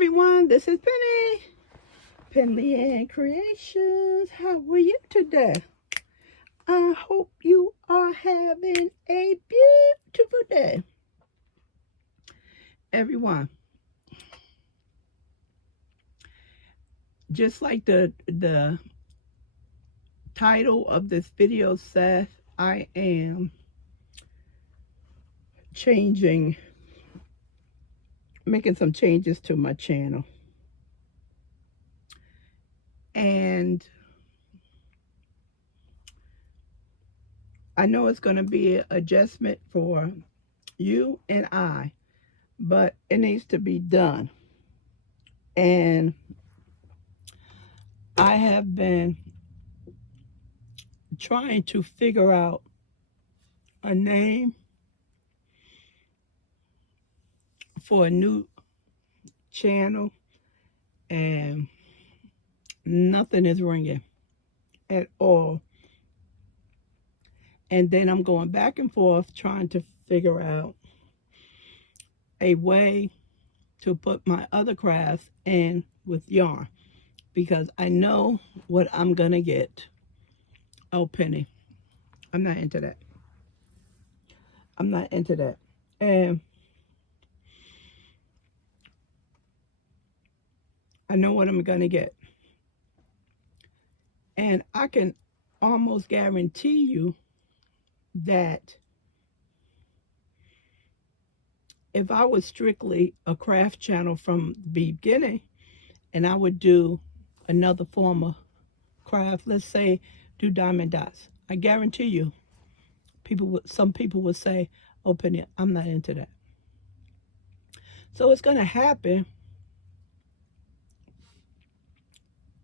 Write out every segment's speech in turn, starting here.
everyone, this is Penny. Penley-Ann Creations. How are you today? I hope you are having a beautiful day. Everyone, just like the title of this video says, I am making some changes to my channel. And I know it's going to be an adjustment for you and I, but it needs to be done. And I have been trying to figure out a name for a new channel, and nothing is ringing at all. And then I'm going back and forth trying to figure out a way to put my other crafts in with yarn, because I know what I'm gonna get. Oh, Penny, I'm not into that. I'm not into that. And I know what I'm gonna get. And I can almost guarantee you that if I was strictly a craft channel from the beginning, and I would do another form of craft, let's say do diamond dots, I guarantee you some people would say, oh, Penny, I'm not into that. So it's going to happen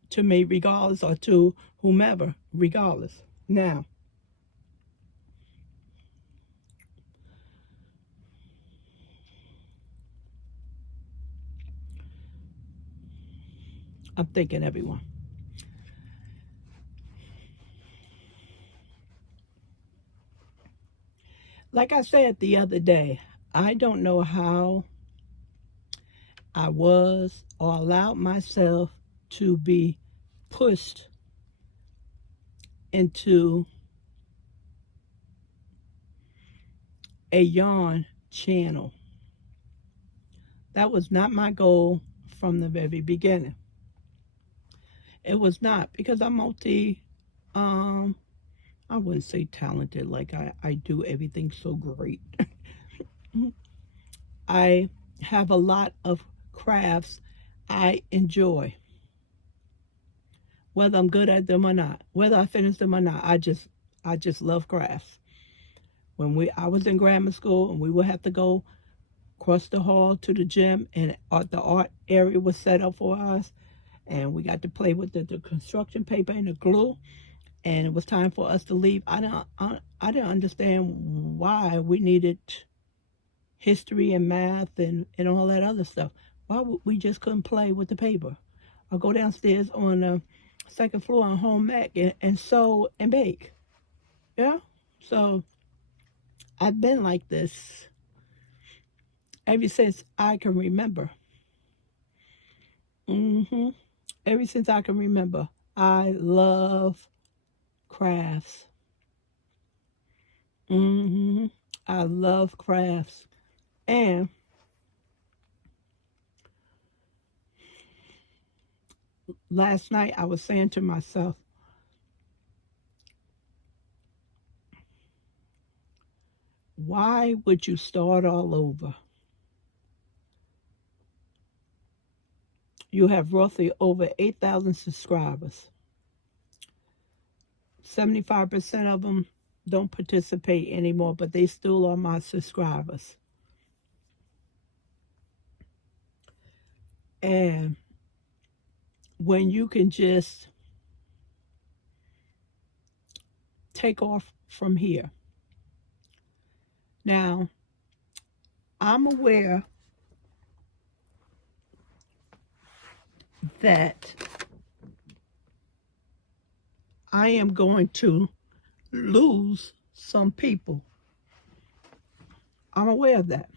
to me regardless, or to whomever regardless. Now, I'm thinking, everyone, like I said the other day, I don't know how I was or allowed myself to be pushed into a yarn channel. That was not my goal from the very beginning. It was not, because I'm I wouldn't say talented, like I do everything so great. I have a lot of crafts I enjoy, whether I'm good at them or not, whether I finish them or not. I just love crafts. When I was in grammar school, and we would have to go across the hall to the gym, and the art area was set up for us, and we got to play with the construction paper and the glue, and it was time for us to leave. I didn't understand why we needed history and math and all that other stuff. Why we just couldn't play with the paper, or go downstairs on the second floor on home ec and sew and bake? Yeah. So I've been like this ever since I can remember. Ever since I can remember, I love crafts. I love crafts. And last night I was saying to myself, why would you start all over? You have roughly over 8,000 subscribers. 75% of them don't participate anymore, but they still are my subscribers. And when you can just take off from here. Now, I'm aware that I am going to lose some people. I'm aware of that.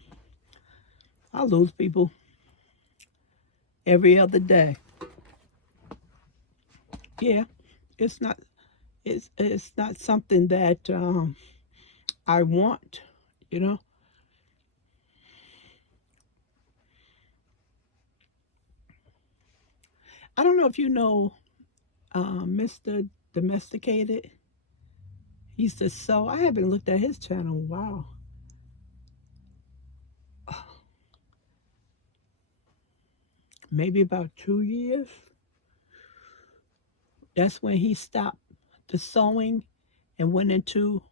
I lose people every other day. Yeah, it's not it's not something that I want, you know. I don't know if you know Mr. Domesticated. He used to sew. I haven't looked at his channel. Wow, maybe about 2 years. That's when he stopped the sewing and went into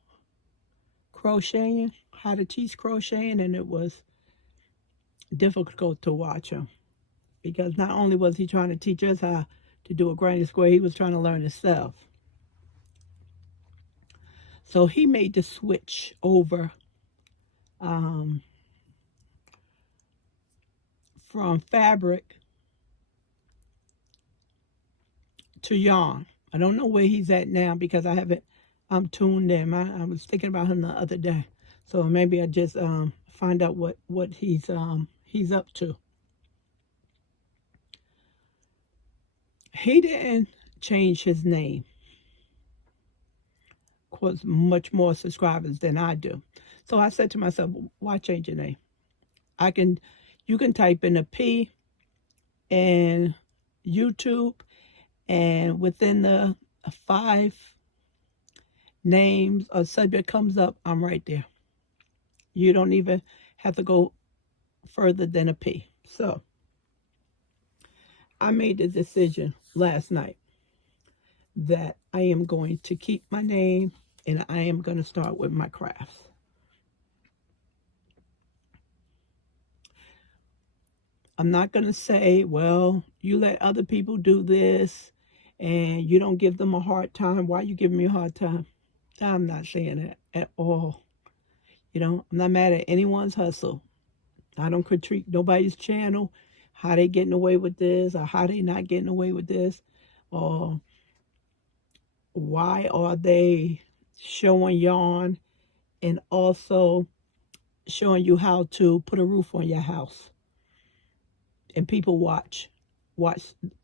crocheting, how to teach crocheting, and it was difficult to watch him because not only was he trying to teach us how to do a granny square, he was trying to learn himself. So he made the switch over um, from fabric to yarn. I don't know where he's at now because I haven't. I'm tuned in. I was thinking about him the other day, so maybe I just find out what he's up to. He didn't change his name. Of course, much more subscribers than I do. So I said to myself, why change your name? You can type in a P in YouTube, and within the 5 names or subject comes up, I'm right there. You don't even have to go further than a P. So I made the decision last night that I am going to keep my name and I am going to start with my crafts. I'm not going to say, well, you let other people do this and you don't give them a hard time. Why are you giving me a hard time? I'm not saying that at all. You know, I'm not mad at anyone's hustle. I don't critique nobody's channel, how they getting away with this or how they not getting away with this, or why are they showing yarn and also showing you how to put a roof on your house. And people watch,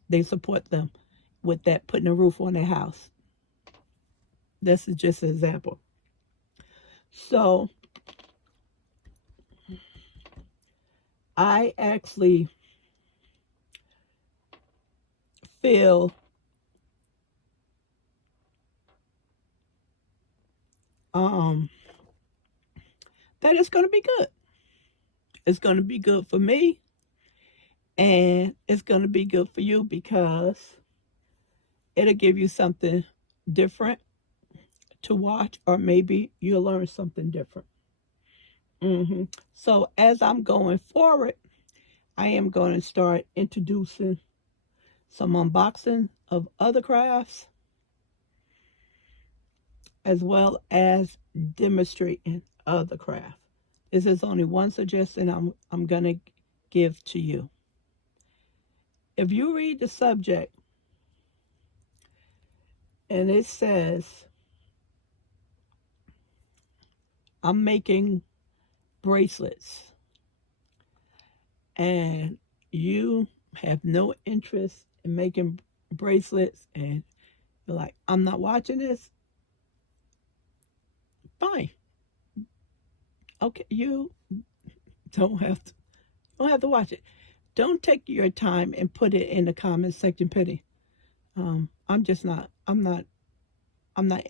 they support them with that, putting a roof on their house. This is just an example. So I actually feel that it's going to be good. It's going to be good for me, and it's going to be good for you because it'll give you something different to watch, or maybe you'll learn something different. So as I'm going forward, I am going to start introducing some unboxing of other crafts as well as demonstrating other crafts. This is only one suggestion I'm going to give to you. If you read the subject and it says, I'm making bracelets, and you have no interest in making bracelets and you're like, I'm not watching this, fine. Okay, you don't have to watch it. Don't take your time and put it in the comment section, Penny. I'm not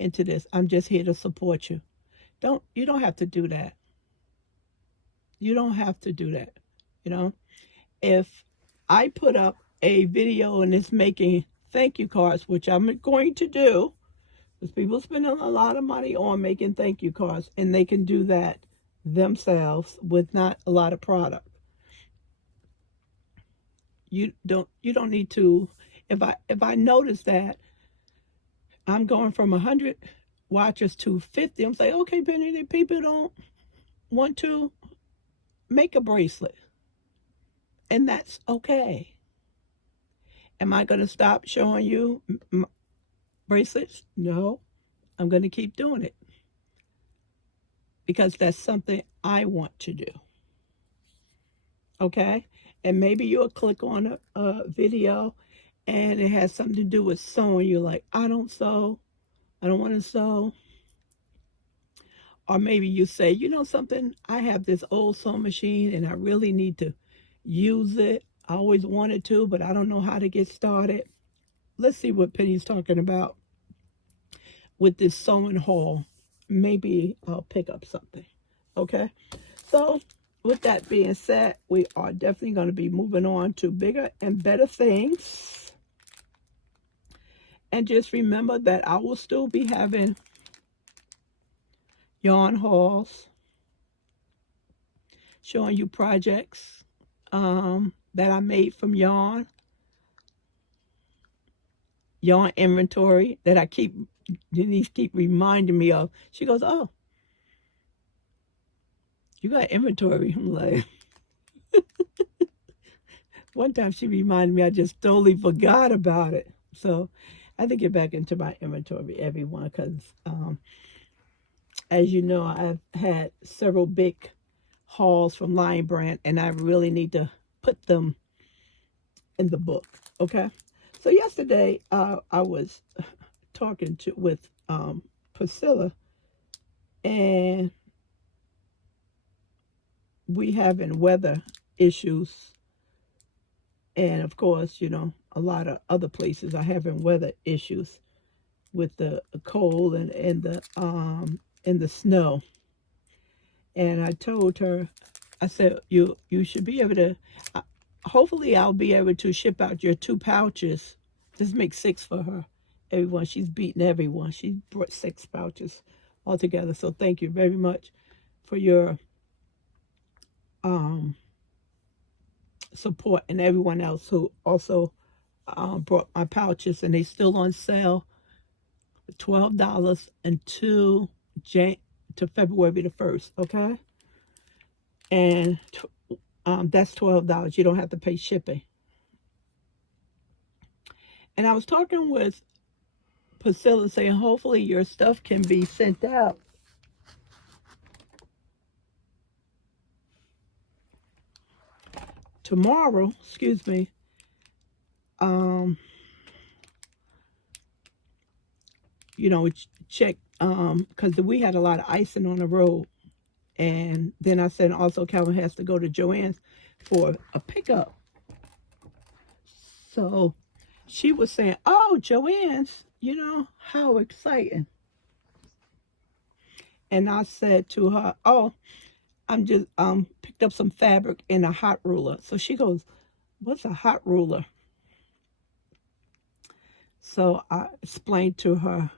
into this. I'm just here to support you. You don't have to do that. You don't have to do that. You know, if I put up a video and it's making thank you cards, which I'm going to do, because people spend a lot of money on making thank you cards, and they can do that themselves with not a lot of product. You don't need to. If I notice that I'm going from 100 watchers to 50, I'm saying, okay, Penny, people don't want to make a bracelet, and that's okay. Am I going to stop showing you bracelets? No, I'm going to keep doing it because that's something I want to do. Okay? And maybe you'll click on a video and it has something to do with sewing. You're like, I don't sew. I don't want to sew. Or maybe you say, you know something, I have this old sewing machine and I really need to use it. I always wanted to, but I don't know how to get started. Let's see what Penny's talking about with this sewing haul. Maybe I'll pick up something. Okay? So, with that being said, we are definitely going to be moving on to bigger and better things. And just remember that I will still be having yarn hauls, showing you projects that I made from yarn inventory that Denise keep reminding me of. She goes, oh, you got inventory. I'm like, one time she reminded me, I just totally forgot about it. So I have to get back into my inventory, everyone, because as you know, I've had several big hauls from Lion Brand, and I really need to put them in the book. Okay. So yesterday, I was talking with Priscilla, and we having weather issues, and of course, you know, a lot of other places are having weather issues with the cold and the snow. And I told her, I said, you should be able to. Hopefully, I'll be able to ship out your 2 pouches. This makes 6 for her. Everyone, she's beaten everyone. She brought 6 pouches altogether. So thank you very much for your support, and everyone else who also brought my pouches, and they still on sale for $12 until to February the 1st. Okay, and that's $12. You don't have to pay shipping. And I was talking with Priscilla saying, hopefully your stuff can be sent out tomorrow. Excuse me. You know, check because we had a lot of icing on the road. And then I said also Calvin has to go to Joann's for a pickup. So she was saying, oh, Joann's, you know, how exciting. And I said to her, oh, I'm just picked up some fabric in a hot ruler. So she goes, what's a hot ruler? So I explained to her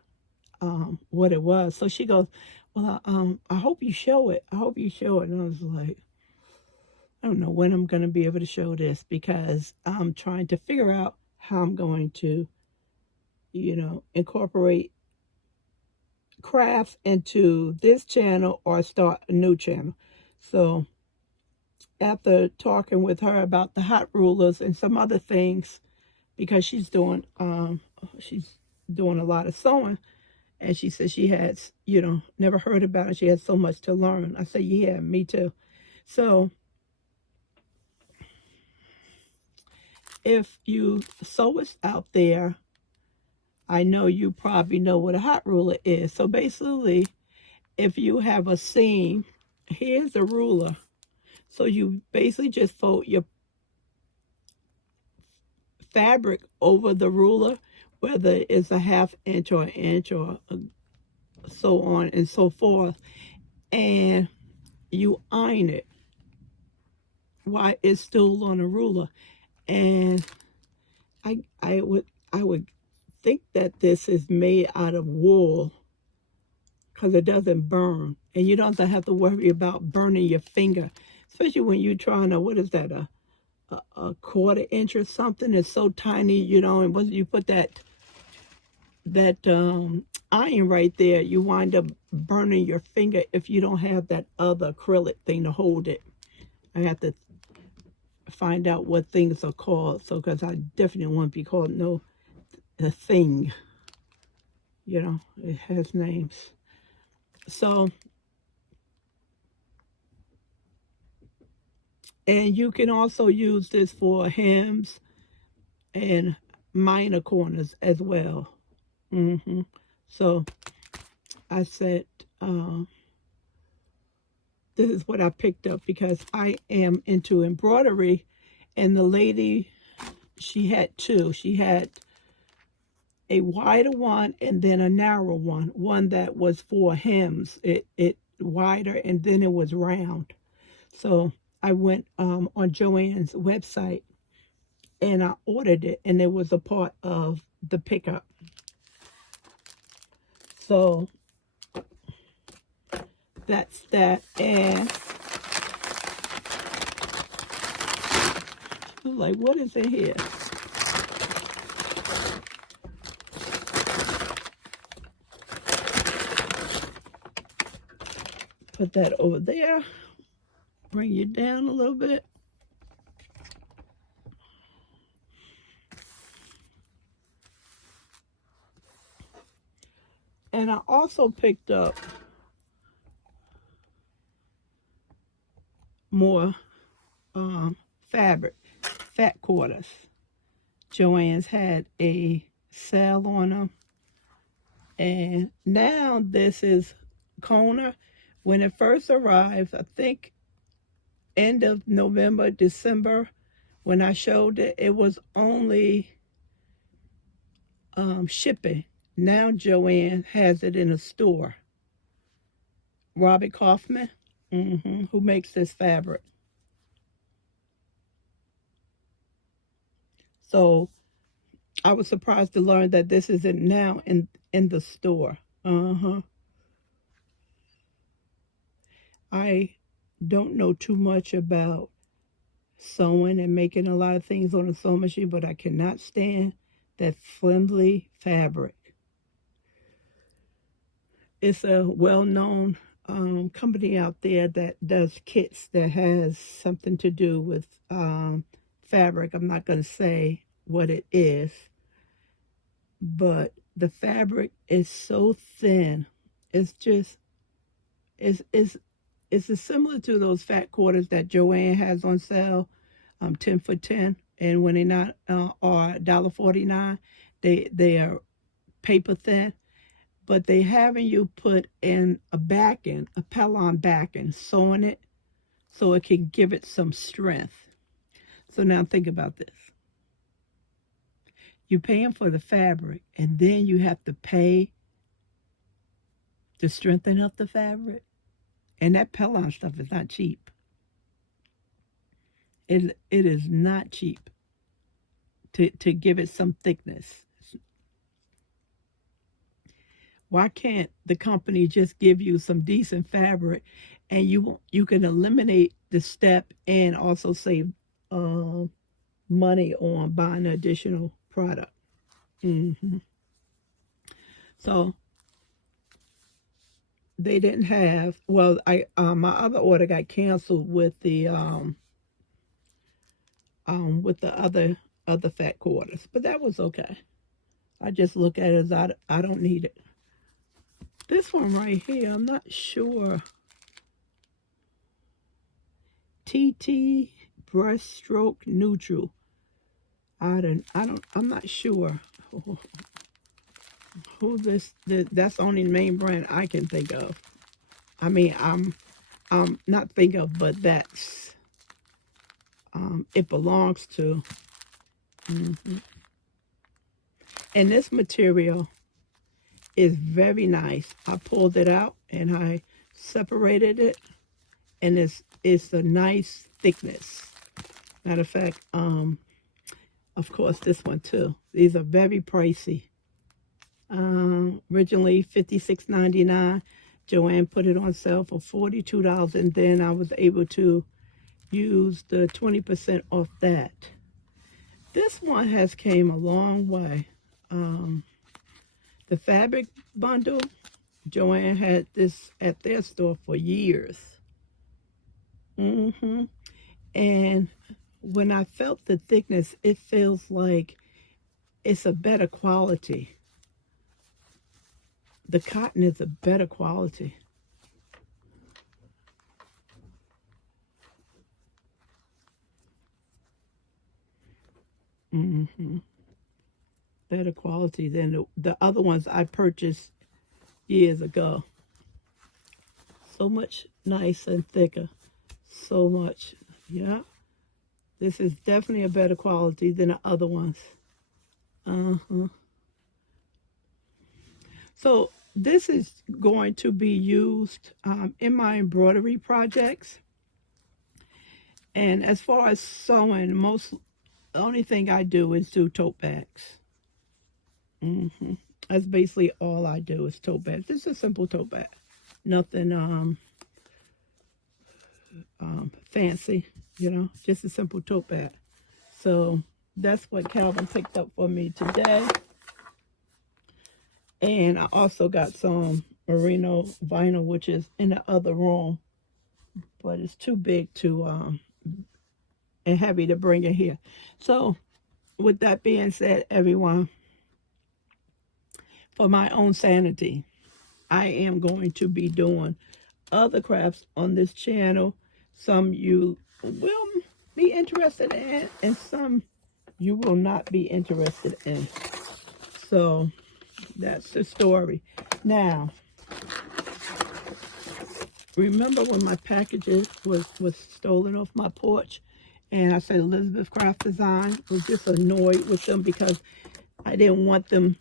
what it was. So she goes, well, I hope you show it. I hope you show it. And I was like, I don't know when I'm going to be able to show this, because I'm trying to figure out how I'm going to, you know, incorporate crafts into this channel or start a new channel. So after talking with her about the hot rulers and some other things, because she's doing a lot of sewing, and she said she has, you know, never heard about it. She has so much to learn. I said, yeah, me too. So if you sewists out there, I know you probably know what a hot ruler is. So basically, if you have a seam, here's a ruler. So you basically just fold your fabric over the ruler, whether it's a 1/2 inch or an inch or so on and so forth, and you iron it while it's still on a ruler. And I would think that this is made out of wool, because it doesn't burn, and you don't have to worry about burning your finger, especially when you're trying to, what is that, a 1/4 inch or something. It's so tiny, you know, and once you put that iron right there, you wind up burning your finger if you don't have that other acrylic thing to hold it. I have to find out what things are called, so because I definitely won't be called a thing, you know, it has names. So And you can also use this for hems and minor corners as well. So I said, this is what I picked up because I am into embroidery. And the lady, she had two. She had a wider one and then a narrow one that was for hems. It wider and then it was round. So I went on Joann's website and I ordered it, and it was a part of the pickup. So that's that. And I was like, what is in here? Put that over there. Bring you down a little bit. And I also picked up more fabric, fat quarters. Joann's had a sale on them. And now this is Kona. When it first arrived, I think end of November, December, when I showed it, it was only shipping. Now Joann has it in a store. Robert Kaufman, who makes this fabric. So I was surprised to learn that this isn't now in the store. I don't know too much about sewing and making a lot of things on a sewing machine, but I cannot stand that flimsy fabric. It's a well-known company out there that does kits that has something to do with fabric. I'm not going to say what it is, but the fabric is so thin. It's just, it's similar to those fat quarters that Joann has on sale, 10 for 10. And when they're not are $1.49, they are paper thin. But they having you put in a backing, a Penley-Ann backing, sewing it so it can give it some strength. So now think about this. You're paying for the fabric, and then you have to pay to strengthen up the fabric. And that Penley-Ann stuff is not cheap. It is not cheap to give it some thickness. Why can't the company just give you some decent fabric, and you can eliminate the step and also save money on buying additional product? So they didn't have. Well, I my other order got canceled with the other fat quarters, but that was okay. I just look at it as I don't need it. This one right here, I'm not sure. TT Brushstroke Neutral. I'm not sure who that's the only main brand I can think of. I mean, I'm not think of, but that's it belongs to. And this material is very nice. I pulled it out and I separated it, and it's a nice thickness. Matter of fact, of course, this one too. These are very pricey. Originally $56.99. Joann put it on sale for $42, and then I was able to use the 20% off that. This one has came a long way. The fabric bundle, Joann had this at their store for years. And when I felt the thickness, it feels like it's a better quality. The cotton is a better quality. Mm-hmm. Better quality than the other ones I purchased years ago. So much nicer and thicker. So much. Yeah. This is definitely a better quality than the other ones. Uh-huh. So this is going to be used in my embroidery projects. And as far as sewing, the only thing I do is do tote bags. Hmm. That's basically all I do is tote bags. It's a simple tote bag. Nothing fancy, just a simple tote bag. So that's what Calvin picked up for me today. And I also got some merino vinyl, which is in the other room, but it's too big to and heavy to bring it here. So with that being said, everyone, for my own sanity, I am going to be doing other crafts on this channel. Some you will be interested in, and some you will not be interested in. So that's the story. Now, remember when my packages was stolen off my porch, and I said Elizabeth Craft Design was just annoyed with them because I didn't want them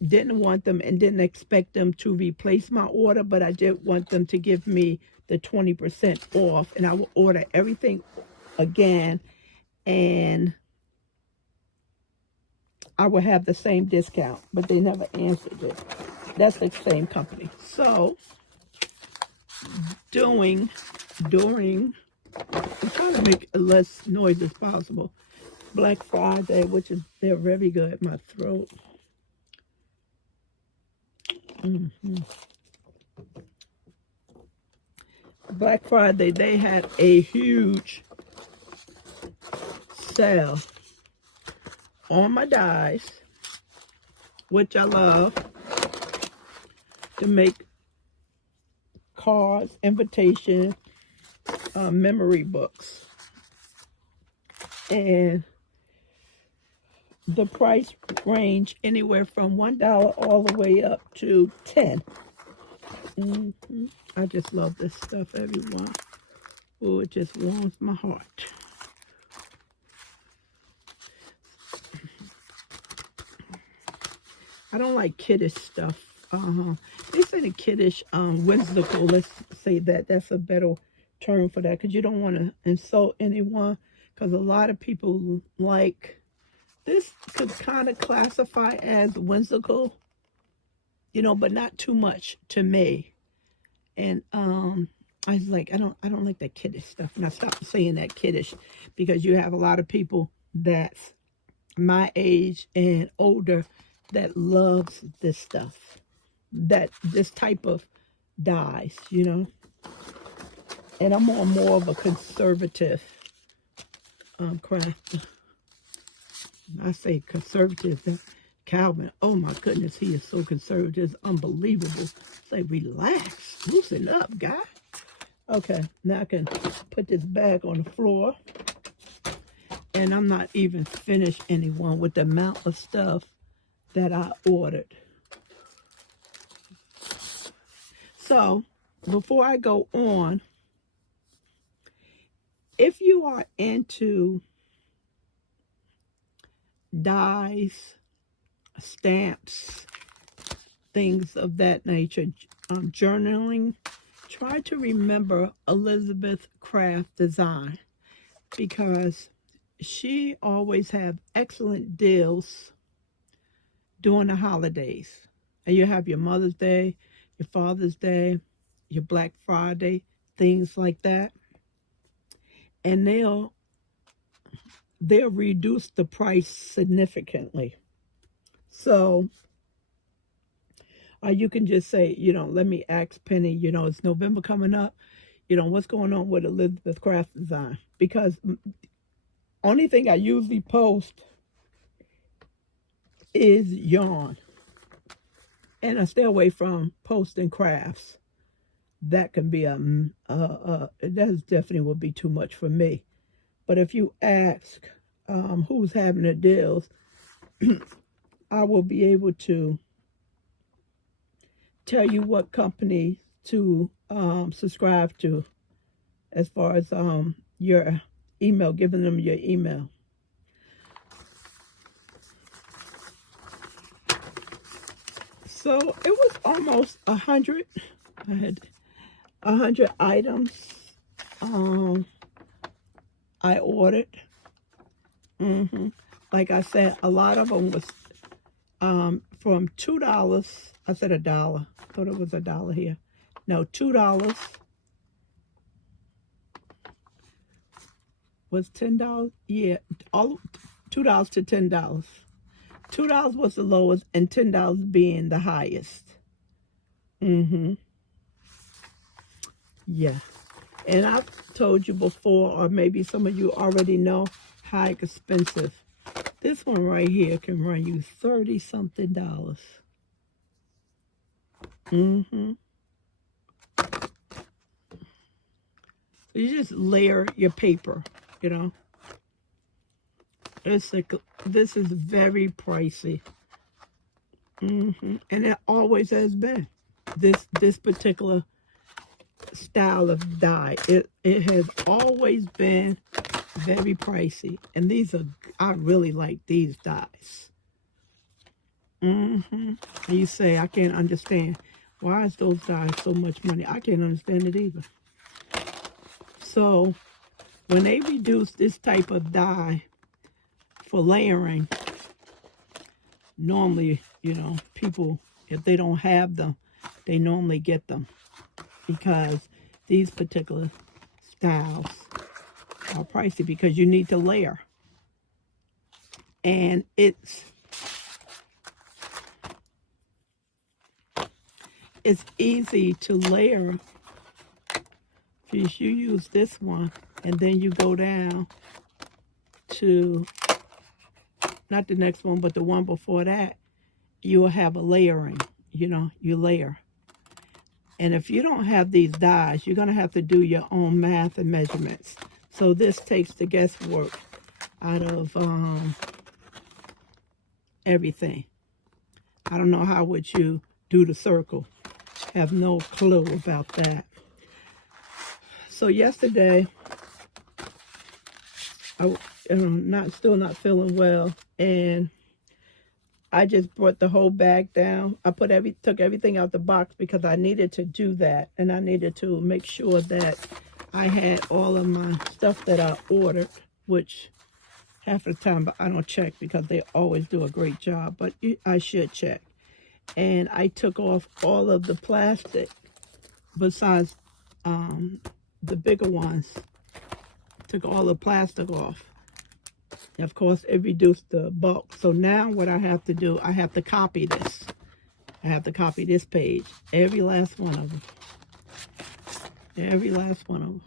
and didn't expect them to replace my order, but I did want them to give me the 20% off, and I will order everything again, and I will have the same discount, but they never answered it. That's the same company. So during I'm trying to make as less noise as possible. Black Friday, which is they're very good. My throat. Mm-hmm. Black Friday, they had a huge sale on my dies, which I love, to make cards, invitation, memory books. And the price range anywhere from $1 all the way up to 10. Mm-hmm. I just love this stuff, everyone. Oh, it just warms my heart. I don't like kiddish stuff. They say the kiddish, whimsical, let's say that. That's a better term for that, because you don't want to insult anyone, because a lot of people like, this could kind of classify as whimsical, but not too much to me. And I was like, I don't like that kiddish stuff. And I stopped saying that kiddish, because you have a lot of people that's my age and older that loves this stuff, this type of dyes, And I'm on more of a conservative craft. I say conservative. Calvin, oh my goodness, he is so conservative. It's unbelievable. Say, relax, loosen up, guy. Okay, now I can put this bag on the floor. And I'm not even finished, anyone, with the amount of stuff that I ordered. So, before I go on, if you are into dies, stamps, things of that nature, journaling, try to remember Elizabeth Craft Design, because she always have excellent deals during the holidays. And you have your Mother's Day, your Father's Day, your Black Friday, things like that. And they'll reduce the price significantly. So you can just say, let me ask Penny, it's November coming up, what's going on with Elizabeth Craft Design? Because only thing I usually post is yarn. And I stay away from posting crafts. That can be that definitely would be too much for me. But if you ask who's having the deals, I will be able to tell you what company to subscribe to as far as your email, giving them your email. So it was almost 100. I had 100 items I ordered. Like I said, a lot of them was from $2. I said $1. Thought it was $1 here. No, $2 was $10. Yeah, all $2 to $10. $2 was the lowest, and $10 being the highest. Yeah. And I've told you before, or maybe some of you already know, how expensive. This one right here can run you $30-something. You just layer your paper, you know. It's like, this is very pricey. And it always has been. This particular style of dye, it has always been very pricey. And these are, I really like these dyes. And you say, I can't understand, why is those dyes so much money? I can't understand it either. So when they reduce this type of dye for layering, normally, you know, people, if they don't have them, they normally get them, because these particular styles are pricey because you need to layer. And it's easy to layer if you use this one, and then you go down to, not the next one, but the one before that, you will have a layering, you know, you layer. And if you don't have these dyes, you're going to have to do your own math and measurements. So this takes the guesswork out of everything. I don't know how would you do the circle. Have no clue about that. So yesterday, I still not feeling well, and I just brought the whole bag down. I took everything out the box because I needed to do that, and I needed to make sure that I had all of my stuff that I ordered, which half the time I don't check because they always do a great job, but I should check. And I took off all of the plastic besides the bigger ones. Took all the plastic off. And of course, it reduced the bulk. So now what I have to do, I have to copy this. I have to copy this page. Every last one of them. Every last one of them.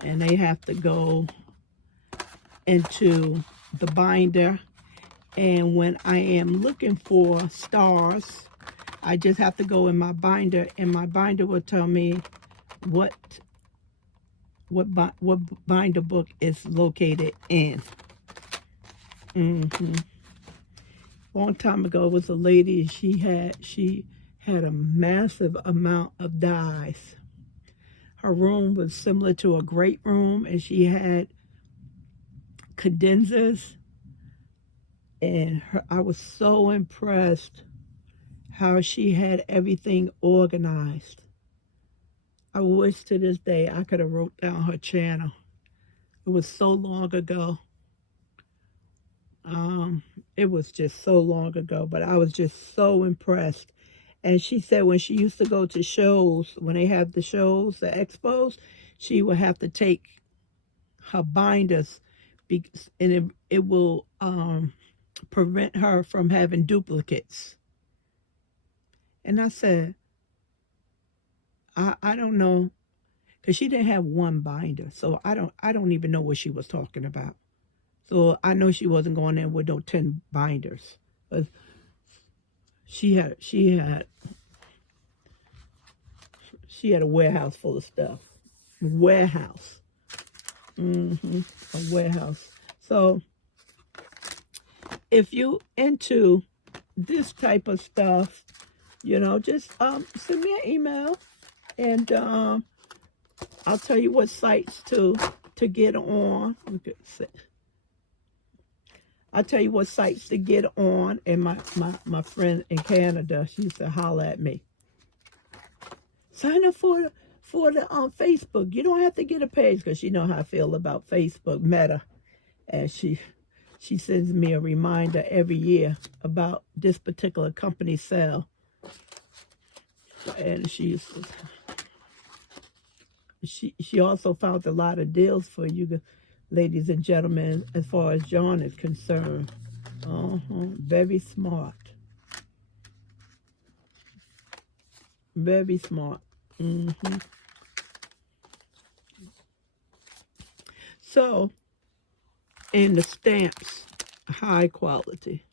And they have to go into the binder. And when I am looking for stars, I just have to go in my binder, and my binder will tell me what binder book is located in. Long time ago, was a lady, she had a massive amount of dyes. Her room was similar to a great room, and she had condensers, and I was so impressed how she had everything organized. I wish to this day I could have wrote down her channel. It was so long ago. It was just so long ago, but I was just so impressed. And she said when she used to go to shows, when they have the shows, the expos, she would have to take her binders, and it will prevent her from having duplicates. And I said, I don't know, because she didn't have one binder, so I don't even know what she was talking about. So I know she wasn't going in with no 10 binders. But she had a warehouse full of stuff. Warehouse. A warehouse. So if you into this type of stuff, just send me an email, and I'll tell you what sites to get on. I'll tell you what sites to get on. And my friend in Canada, she used to holler at me. Sign up for the Facebook. You don't have to get a page, because she know how I feel about Facebook Meta, and she sends me a reminder every year about this particular company sale. And she also found a lot of deals for you, ladies and gentlemen, as far as John is concerned. Very smart. Very smart. So, and the stamps, high quality.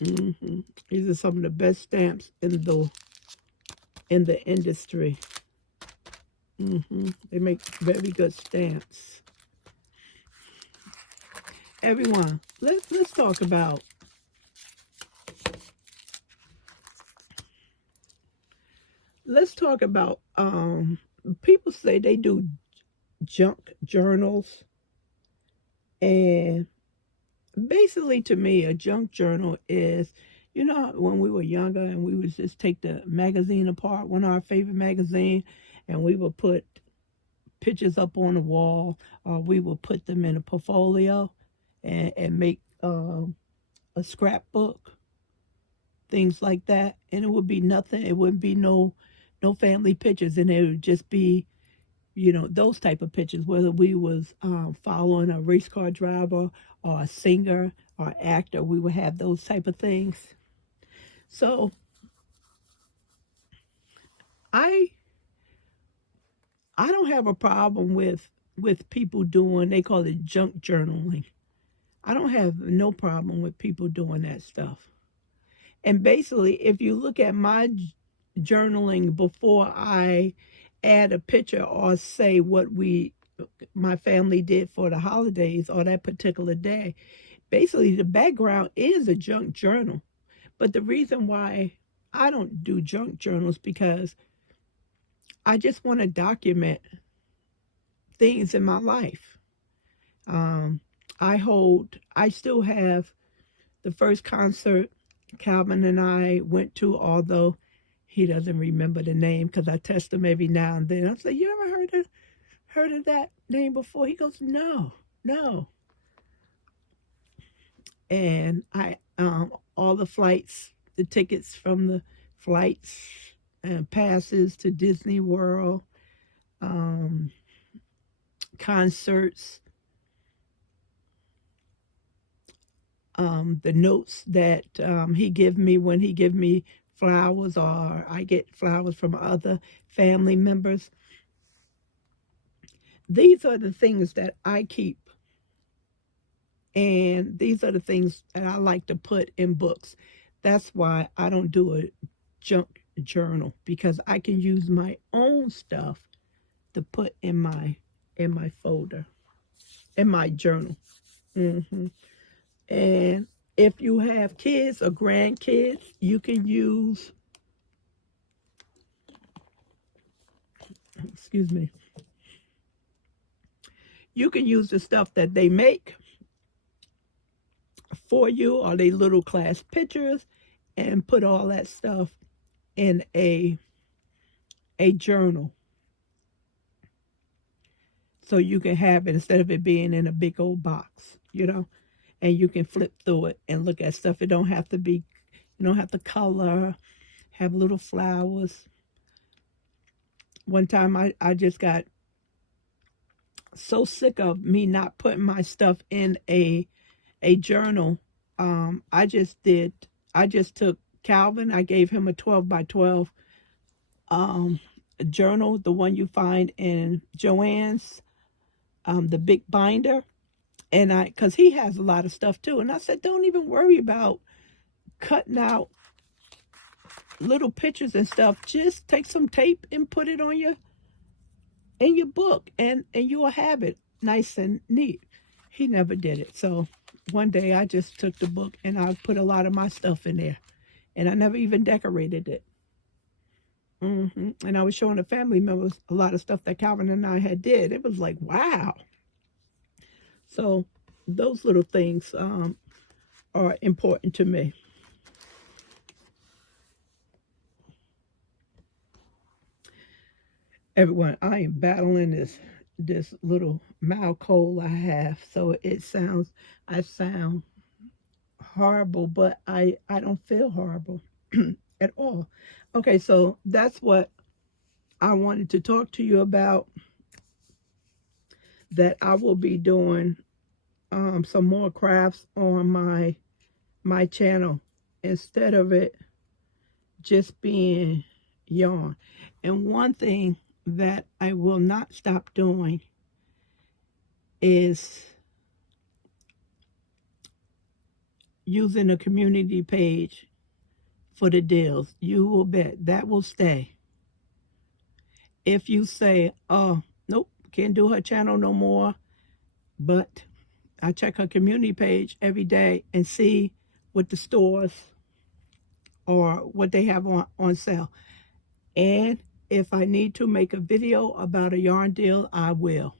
These are some of the best stamps in the industry. They make very good stamps. Everyone, let's talk about people say they do junk journals, and basically, to me, a junk journal is, when we were younger and we would just take the magazine apart, one of our favorite magazine, and we would put pictures up on the wall, or we would put them in a portfolio and make a scrapbook, things like that. And it would be nothing. It wouldn't be no family pictures, and it would just be, those type of pictures, whether we was following a race car driver or a singer or actor, we would have those type of things. So I don't have a problem with people doing, they call it junk journaling. I don't have no problem with people doing that stuff. And basically, if you look at my journaling before I add a picture or say what my family did for the holidays or that particular day, basically the background is a junk journal. But the reason why I don't do junk journals, because I just want to document things in my life. I still have the first concert Calvin and I went to, although he doesn't remember the name, because I test him every now and then. I say, "You ever heard of that name before?" He goes, "No." And I all the flights, the tickets from the flights and passes to Disney World, concerts, the notes that he give me when he give me flowers, or I get flowers from other family members. These are the things that I keep, and these are the things that I like to put in books. That's why I don't do a junk journal, because I can use my own stuff to put in my folder, in my journal. And if you have kids or grandkids, you can use, you can use the stuff that they make for you, or they little class pictures, and put all that stuff in a journal. So you can have it, instead of it being in a big old box, and you can flip through it and look at stuff. It don't have to be, you don't have to color, have little flowers. One time I just got so sick of me not putting my stuff in a journal. I just took Calvin, I gave him a 12 by 12 journal, the one you find in Joann's, the big binder. And because he has a lot of stuff too. And I said, don't even worry about cutting out little pictures and stuff. Just take some tape and put it on in your book, and you will have it nice and neat. He never did it. So one day I just took the book and I put a lot of my stuff in there. And I never even decorated it. And I was showing the family members a lot of stuff that Calvin and I had did. It was like, wow. So those little things are important to me. Everyone, I am battling this little mild cold I have, so I sound horrible, but I don't feel horrible at all. Okay, so that's what I wanted to talk to you about, that I will be doing some more crafts on my channel instead of it just being yarn. And one thing that I will not stop doing is using a community page for the deals. You will bet that will stay. If you say, oh, nope, can't do her channel no more, but I check her community page every day and see what the stores or what they have on sale. And if I need to make a video about a yarn deal, I will.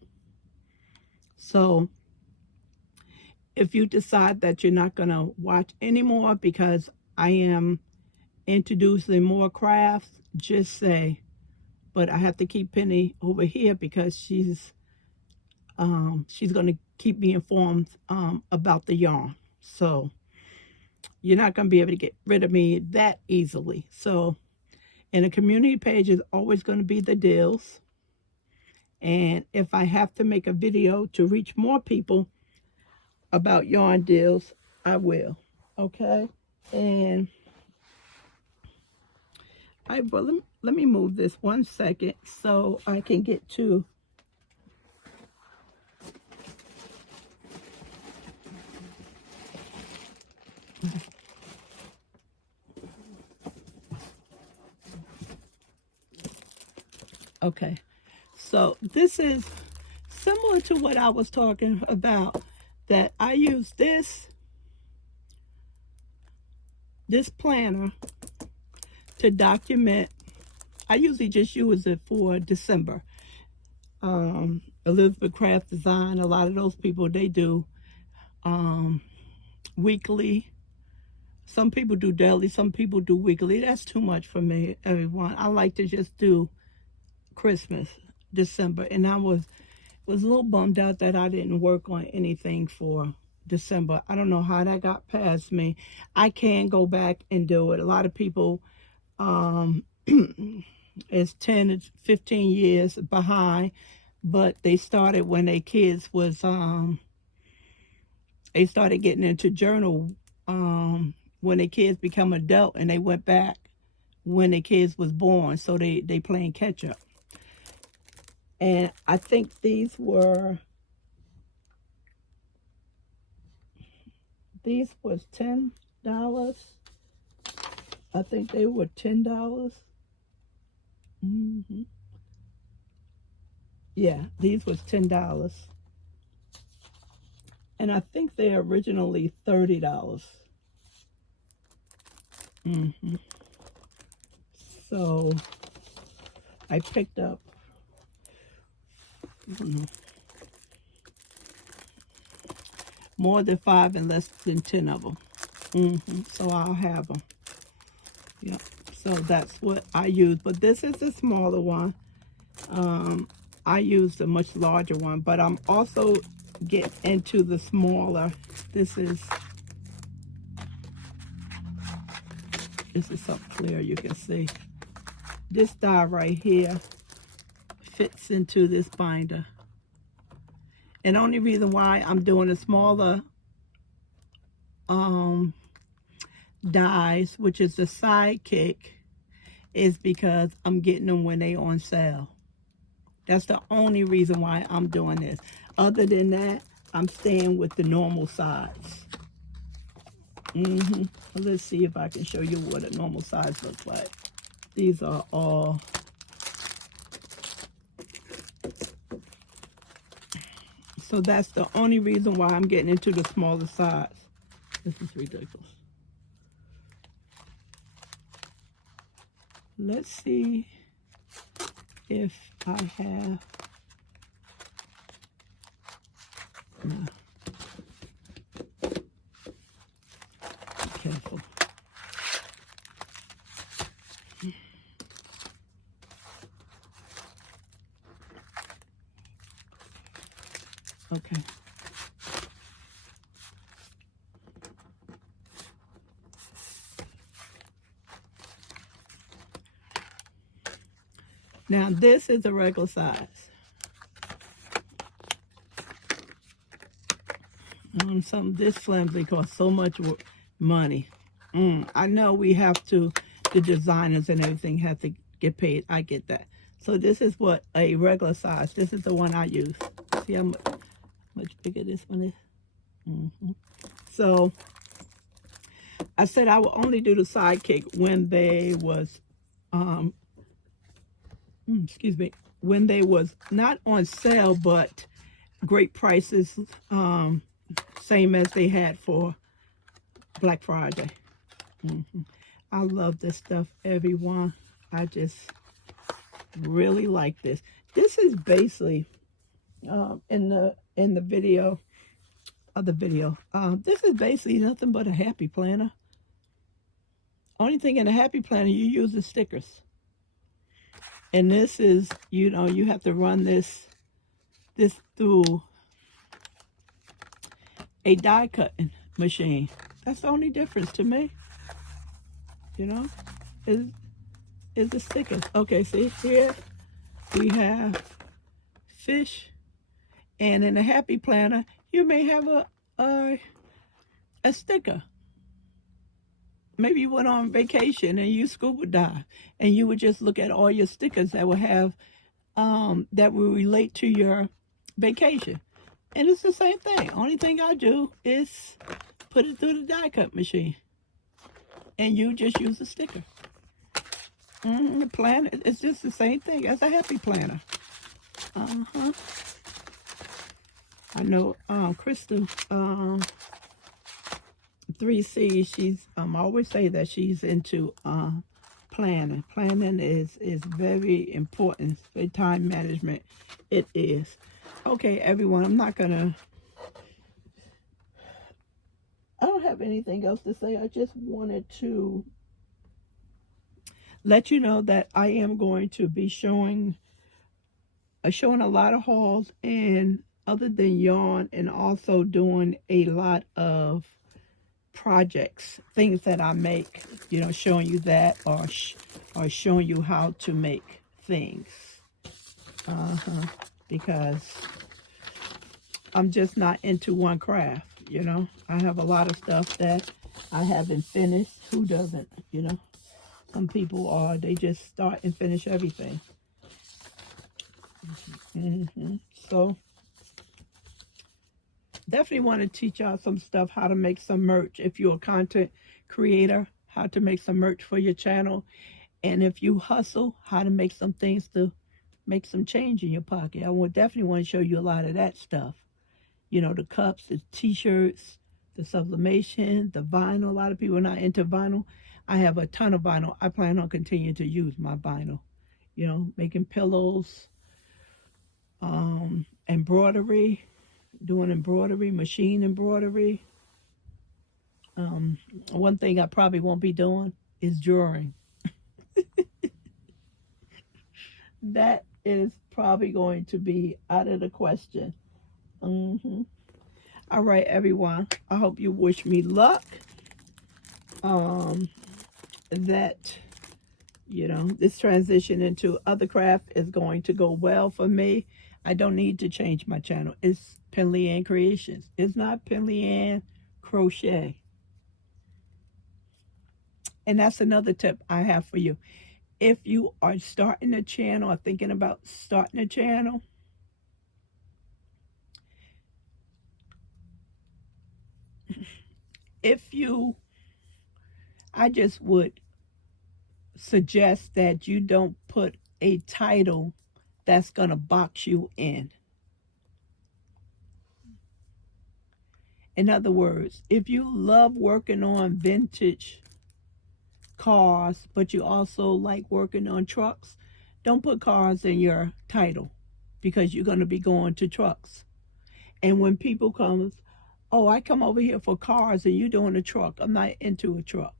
So if you decide that you're not going to watch anymore because I am introducing more crafts, just say, but I have to keep Penny over here because she's going to keep me informed about the yarn. So you're not going to be able to get rid of me that easily. So, and a community page is always going to be the deals. And if I have to make a video to reach more people about yarn deals, I will. Okay? And let me move this 1 second so I can get to okay. So this is similar to what I was talking about, that I use this planner to document. I usually just use it for December. Elizabeth Craft Design, a lot of those people, they do weekly. Some people do daily, some people do weekly. That's too much for me, everyone. I like to just do Christmas, December. And I was a little bummed out that I didn't work on anything for December. I don't know how that got past me. I can go back and do it. A lot of people is 10 to 15 years behind, but they started when their kids was they started getting into journal when their kids become adult, and they went back when their kids was born, so they playing catch up. And I think these was $10. I think they were $10. Yeah, these was $10. And I think they're originally $30. So I picked up, I don't know, more than 5 and less than 10 of them. So I'll have them. Yep. So that's what I use. But this is the smaller one. I used a much larger one, but I'm also getting into the smaller. This is something clear you can see. This die right here fits into this binder. And the only reason why I'm doing a smaller dies, which is the sidekick, is because I'm getting them when they on sale. That's the only reason why I'm doing this. Other than that, I'm staying with the normal size. Let's see if I can show you what a normal size looks like. These are all So that's the only reason why I'm getting into the smaller size. This is ridiculous. Let's see if I have... No. Be careful. Okay. Now this is a regular size. Something this flimsy costs so much money. I know we have to, the designers and everything have to get paid. I get that. So this is what a regular size. This is the one I use. See how much bigger this one is? So I said I will only do the sidekick when they was, excuse me, when they was not on sale, but great prices, same as they had for Black Friday. I love this stuff, everyone. I just really like this. This is basically in the video, this is basically nothing but a happy planner. Only thing in a happy planner, you use the stickers. And this is, you know, you have to run this through a die cutting machine. That's the only difference to me, you know, is the stickers. Okay, see here we have fish, and in a happy planner you may have a sticker. Maybe you went on vacation and you scuba dive, and you would just look at all your stickers that will have that will relate to your vacation. And it's the same thing. Only thing I do is put it through the die cut machine, and you just use a sticker. The planner, it's just the same thing as a happy planner. I know Crystal 3C, she's I always say that she's into planning. Planning is very important for time management. It is. Okay, everyone, I don't have anything else to say. I just wanted to let you know that I am going to be showing a lot of hauls, and other than yarn, and also doing a lot of projects, things that I make, you know, showing you that, or showing you how to make things. Because I'm just not into one craft, you know. I have a lot of stuff that I haven't finished. Who doesn't, you know? Some people are, they just start and finish everything. So definitely want to teach y'all some stuff, how to make some merch. If you're a content creator, how to make some merch for your channel. And if you hustle, how to make some things to make some change in your pocket. I would definitely want to show you a lot of that stuff. You know, the cups, the t-shirts, the sublimation, the vinyl. A lot of people are not into vinyl. I have a ton of vinyl. I plan on continuing to use my vinyl. You know, making pillows, embroidery, doing embroidery, machine embroidery. One thing I probably won't be doing is drawing. That is probably going to be out of the question. All right, everyone. I hope you wish me luck. That, you know, this transition into other craft is going to go well for me. I don't need to change my channel. It's Penley-Ann Creations. It's not Penley-Ann Crochet. And that's another tip I have for you. If you are starting a channel or thinking about starting a channel, I just would suggest that you don't put a title that's going to box you in. In other words, if you love working on vintage cars, but you also like working on trucks, don't put cars in your title because you're going to be going to trucks. And when people come, oh, I come over here for cars and you're doing a truck. I'm not into a truck.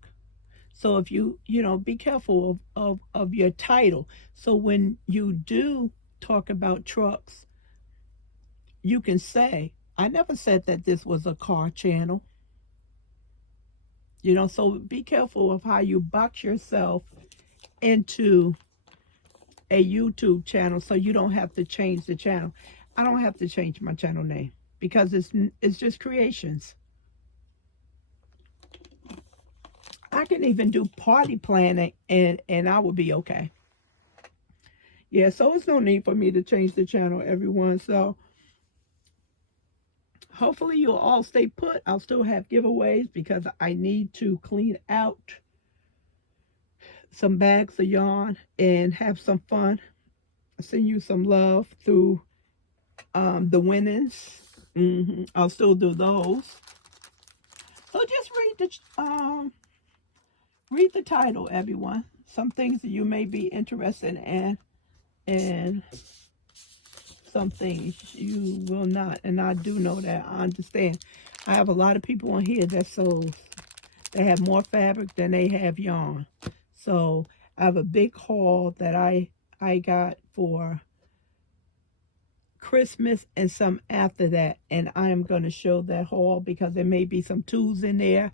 So if be careful of your title. So when you do talk about trucks, you can say, I never said that this was a car channel. So be careful of how you box yourself into a YouTube channel so you don't have to change the channel. I don't have to change my channel name because it's just creations. I can even do party planning and I will be okay. Yeah, so it's no need for me to change the channel, everyone. So hopefully you'll all stay put. I'll still have giveaways because I need to clean out some bags of yarn and have some fun. Send you some love through the winnings. I'll still do those. So just read the title, everyone. Some things that you may be interested in, and some things you will not. And I do know that. I understand. I have a lot of people on here that sews. They have more fabric than they have yarn. So I have a big haul that I got for Christmas and some after that, and I am going to show that haul because there may be some tools in there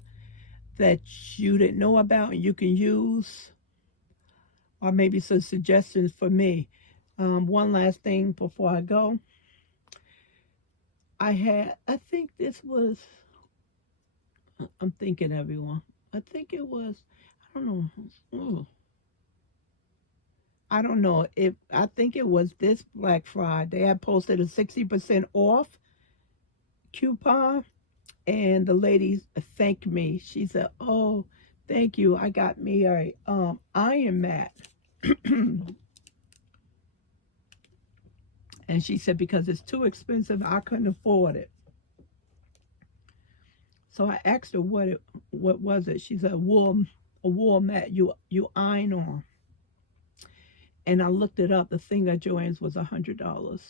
that you didn't know about and you can use, or maybe some suggestions for me. One last thing before I go. I think this was, I'm thinking, everyone. I think it was, I don't know. Ooh. I don't know if, I think it was this Black Friday. I posted a 60% off coupon, and the lady thanked me. She said, "Oh, thank you. I got me a iron mat." And she said because it's too expensive, I couldn't afford it. So I asked her what was it. She said a wool mat you iron on. And I looked it up. The thing at Joann's was $100.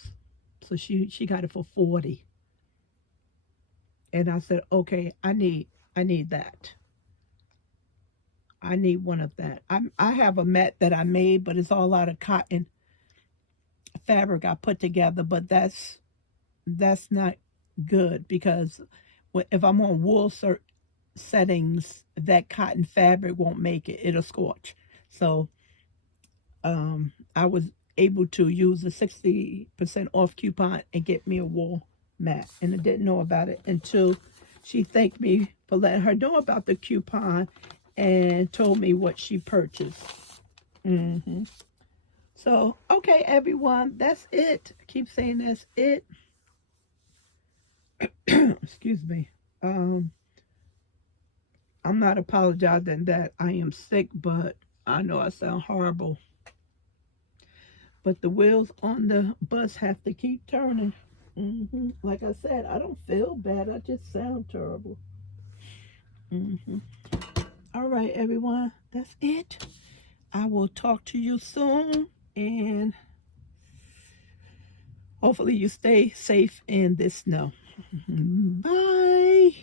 So she got it for $40. And I said, okay, I need that. I need one of that. I have a mat that I made, but it's all out of cotton fabric I put together. But that's not good because if I'm on wool settings, that cotton fabric won't make it. It'll scorch. So I was able to use the 60% off coupon and get me a wool mat. And I didn't know about it until she thanked me for letting her know about the coupon and told me what she purchased. So, okay, everyone, that's it. I keep saying that's it. Excuse me. I'm not apologizing that I am sick, but I know I sound horrible. But the wheels on the bus have to keep turning. Like I said, I don't feel bad. I just sound terrible. All right, everyone. That's it. I will talk to you soon. And hopefully you stay safe in this snow. Bye.